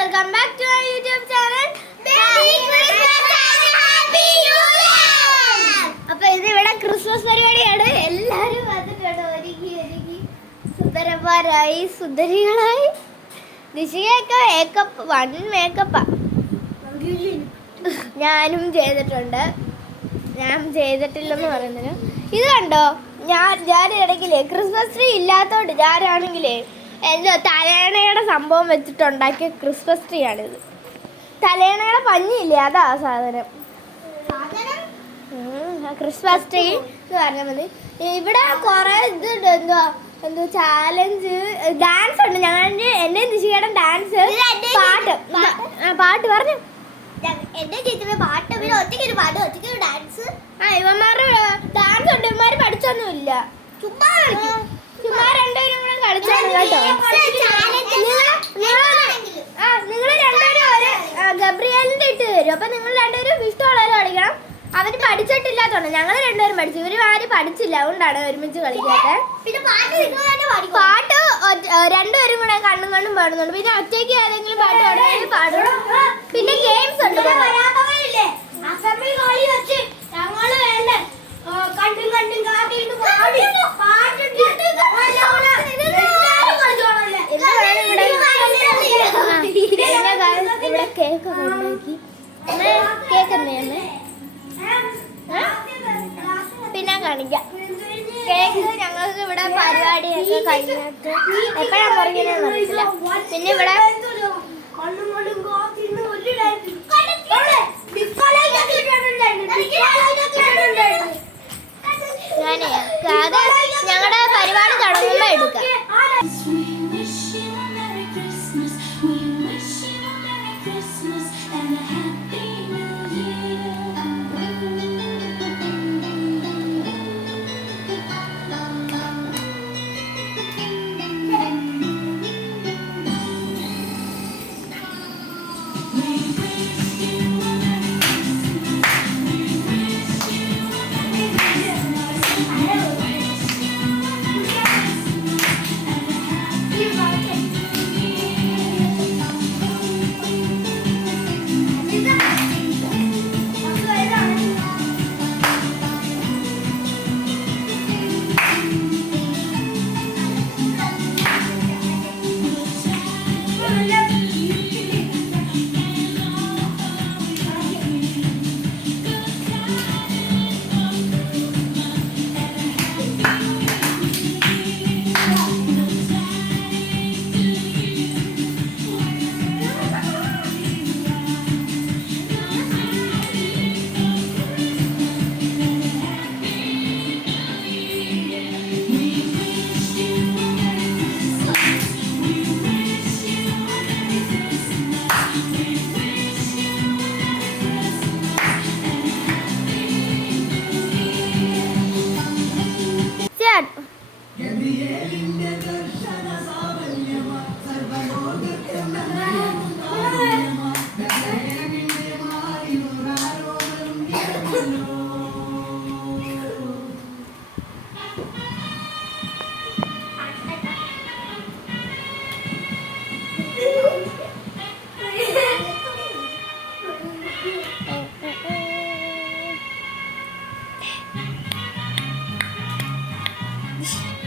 Welcome back to our YouTube channel. Merry Christmas and Happy New Year. അപ്പോൾ ഇത് ഇവിടെ Christmas പരിപാടിയാണ്. എല്ലാവരും വന്നിട്ടുണ്ട്, ഒരുങ്ങി സുന്ദരന്മാരായി സുന്ദരികളായി. ദിശയൊക്കെ മേക്കപ്പ് മേക്കപ്പാ ഞാനും ചെയ്തിട്ടുണ്ട്. ഞാൻ ചെയ്തിട്ടില്ലെന്ന് പറയുന്നതിന് ഇത് കണ്ടോ, ഞാൻ ഇടയ്ക്കില്ലേ ക്രിസ്മസ് ട്രീ ഇല്ലാത്തതുകൊണ്ട് ഞാനാണെങ്കിലേ എന്തോ തലേണയുടെ സംഭവം വെച്ചിട്ടുണ്ടാക്കിയ ക്രിസ്മസ് ട്രീ ആണിത്. തലേണയുടെ പഞ്ഞിയില്ലേ, അതാ സാധനം. ക്രിസ്മസ് ട്രീ എന്ന് പറഞ്ഞാൽ മതി. ഇവിടെ കുറെ ഇതുണ്ട്, എന്തോ ചാലഞ്ച്, ഡാൻസ് ഉണ്ട്. എന്നെ നിശികേടൻ ഡാൻസ്, പാട്ട് പറഞ്ഞു എന്റെ ചേച്ചിയുടെ പാട്ട്, പിന്നെ ഒറ്റയ്ക്കൊരു പാട്ട്, ഒറ്റയ്ക്കൊരു ഡാൻസ്. ഇവന്മാരുടെ ഡാൻസ് ഉണ്ട്. ഇവന്മാര് പഠിച്ചൊന്നുമില്ല, ചുമ്മാ രണ്ടുപേരും കൂടെ കളിച്ചാണ് കേട്ടോ. നിങ്ങൾ രണ്ടുപേരും ഒരു ഗബ്രിയേലിന്റെ ഇട്ട് തരും. അപ്പൊ നിങ്ങൾ രണ്ടുപേരും ഇഷ്ടമുള്ളവരും കളിക്കണം. അവര് പഠിച്ചിട്ടില്ലാത്തോണ്ട് ഞങ്ങൾ രണ്ടുപേരും പഠിച്ചു, ഇവര് ആരും പഠിച്ചില്ല, അതുകൊണ്ടാണ് ഒരുമിച്ച് കളിക്കാത്ത. പാട്ട് രണ്ടുപേരും കൂടെ കണ്ണും കണ്ണും പാടുന്നുണ്ട്. പിന്നെ ഒറ്റയ്ക്ക് ഏതെങ്കിലും പാട്ട് പാടുന്നത് പാടും. പിന്നെ ഗെയിംസ് ഉണ്ട്. ഇവിടെ കേക്ക് ഉണ്ടാക്കി, കേക്ക് എന്തേ പിന്നെ കാണിക്കാം. കേക്ക് ഞങ്ങൾക്ക് ഇവിടെ പരിപാടിയൊക്കെ കഴിഞ്ഞിട്ട് എപ്പോഴാണ് മുറിക്കുന്നതെന്ന് അറിയില്ല. പിന്നെ ഇവിടെ ഞാനേ അത് ഞങ്ങളുടെ പരിപാടി തുടങ്ങുമ്പോ എടുക്കാം.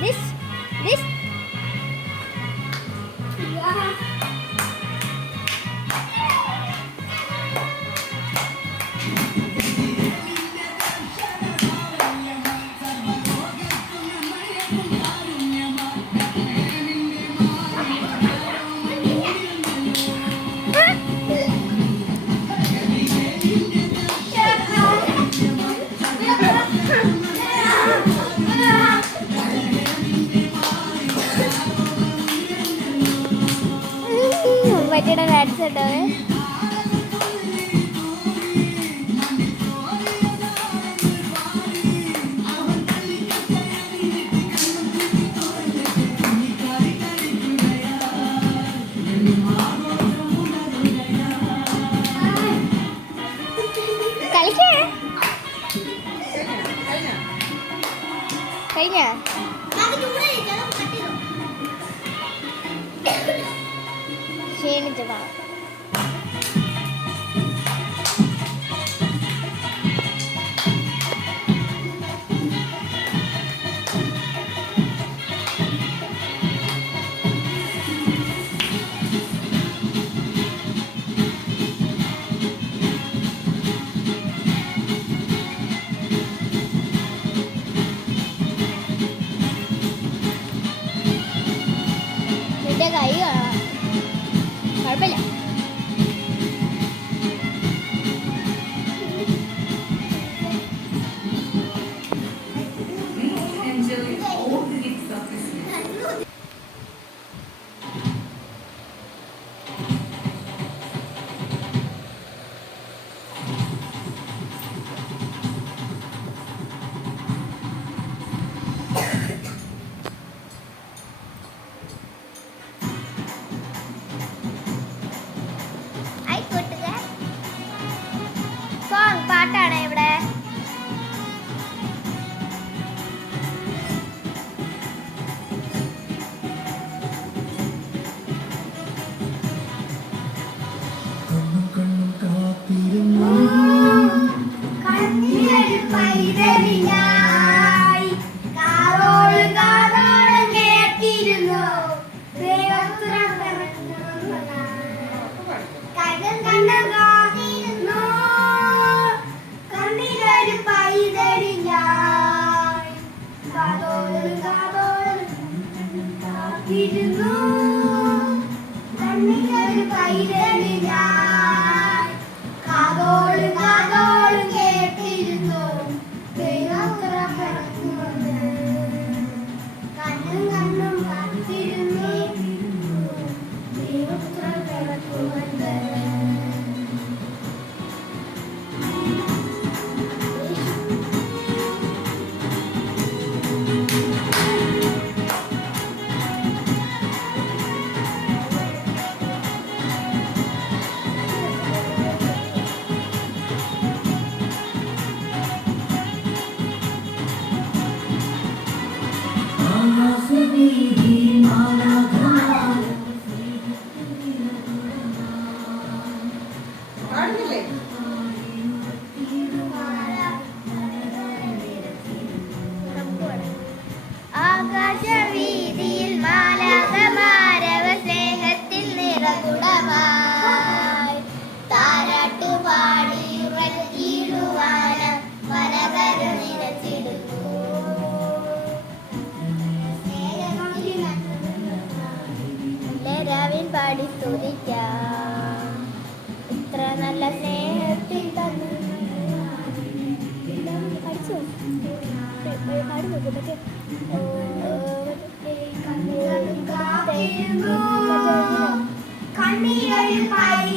This പറ്റിയുടെ ഡാൻസ് കേട്ടോ. കളിക്കേ കഴിഞ്ഞ ക്ഷീണിച്ചതാണ്. കുഴപ്പമില്ല. പാട്ടാണ് ഇവിടെ. ആകാശവീതിയിൽ മാലാഖമാരവ സ്നേഹത്തിൽ നിറകുടമായി താരാട്ടുപാടി ഉറക്കിടുവാന പലകര നിരച്ചിടുന്നു. രവിൻ പാടി സ്തുതിക്കാം ഇത്ര നല്ല സ്നേഹത്തിൽ തന്നു. പഠിച്ചോ പാടി നോക്കും മറ്റേ അത് പാടി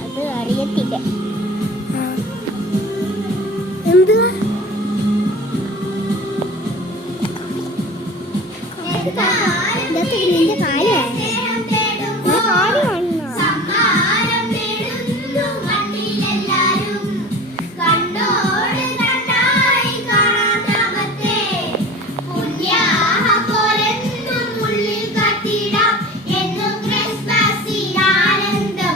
അത് അറിയത്തില്ല. എന്തുവാ നിന്റെ കാല് എന്നും ക്രിസ്മസിൽ ആനന്ദം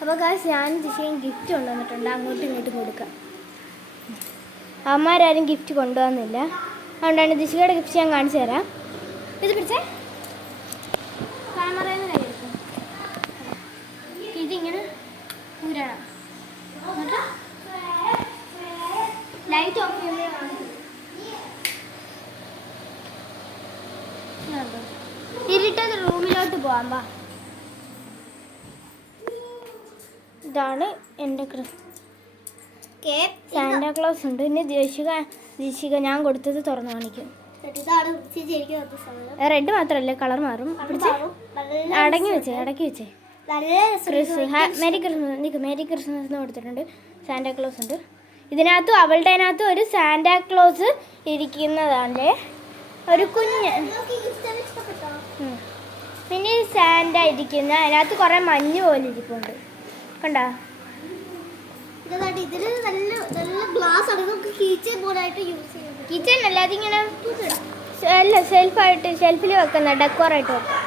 അപ്പോൾ കാശ് ഞാൻ ജിഷയും ഗിഫ്റ്റ് കൊണ്ടുവന്നിട്ടുണ്ട്, അങ്ങോട്ടും ഇങ്ങോട്ടും കൊടുക്കാം. അമ്മമാരും ഗിഫ്റ്റ് കൊണ്ടുവന്നില്ല, അതുകൊണ്ടാണ് ജിഷയുടെ ഗിഫ്റ്റ് ഞാൻ കാണിച്ചു തരാം. ഇത് പിടിച്ചേ, ക്യാമറയിൽ നിന്ന് കയ്യെടുക്കും. ഇതിങ്ങനെ ഊരണം, ലൈറ്റ് ഓഫ് ചെയ്യുമ്പോൾ ഇരുട്ടത് റൂമിലോട്ട് പോകാം. വാ, ഇതാണ് എൻ്റെ സാന്റാക്ലോസ് ഉണ്ട്. പിന്നെ ജിഷിക ഞാൻ കൊടുത്തത് തുറന്നു കാണിക്കും. റെഡ് മാത്രമല്ല, കളർ മാറും. അടക്കി വെച്ചേ മേരി ക്രിസ്മസ്, മേരി ക്രിസ്മസ് എന്ന് കൊടുത്തിട്ടുണ്ട്. സാന്റാക്ലോസ് ഉണ്ട്. ഇതിനകത്തും അവളുടെ അതിനകത്തും ഒരു സാന്റാക്ലോസ് ഇരിക്കുന്നതാണല്ലേ, ഒരു കുഞ്ഞ്. പിന്നെ സാന്റ ഇരിക്കുന്ന അതിനകത്ത് കുറേ മഞ്ഞ് പോലെ ഇരിപ്പുണ്ട്, കണ്ടാ? ഇതില് നല്ല നല്ല ഗ്ലാസ് ആണ്, നമുക്ക് കീച്ചൻ പോലായിട്ട് യൂസ് ചെയ്യാം. കീച്ചൻ അല്ല, അതിങ്ങനെ അല്ല, ഷെൽഫായിട്ട് ഷെൽഫിൽ വെക്കുന്ന ഡെക്കോറായിട്ട് വെക്കാം.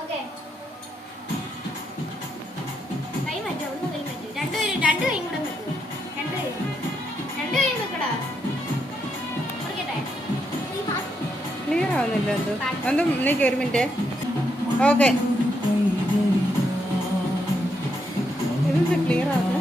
ഓക്കെ, കൈ മാറ്റോ, ഒന്ന് കൈ മാറ്റി, രണ്ട് കൈയും കൂടെ വെക്കും. രണ്ട് കൈയും വെക്കടാ. ക്ലിയർ ആവുന്നില്ല എന്തോ. എന്തും നീക്ക് ഒരു മിനിറ്റ്. ഓക്കെ, ഇത് ക്ലിയർ ആവുക.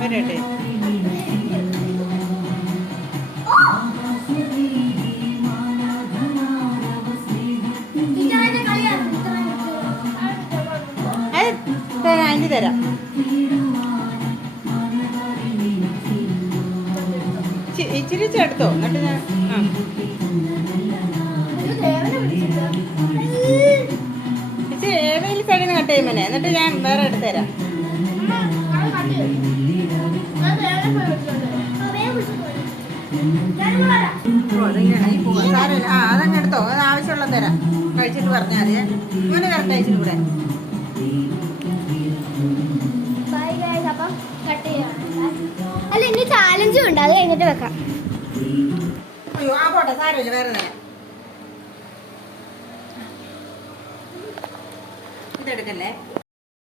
വരട്ടെ. അതിന് തരാം. ഇച്ചിരി ചേർത്തോ, എന്നിട്ട് ഞാൻ ഇച്ചിരി ഏതെങ്കിലും സൈഡിൽ നിന്ന് കട്ട് ചെയ്യുമ്പോൾ എന്നിട്ട് ഞാൻ വേറെ എടുത്ത് തരാം. സാരമില്ല, അതങ്ങ് എടുത്തോ, അത് ആവശ്യമുള്ളത് തരാം. കഴിച്ചിട്ട് പറഞ്ഞാൽ മതി. ഇങ്ങനെ കറക്റ്റ് അയച്ചിട്ട് കൂടെ. അല്ല, ഇനി ചാലഞ്ചും ഉണ്ട്, അത് കഴിഞ്ഞിട്ട് വെക്കാം. അയ്യോ, ആ പോട്ടെ, സാരമില്ല, വേറെ തരാം. ഇതെടുക്കല്ലേ.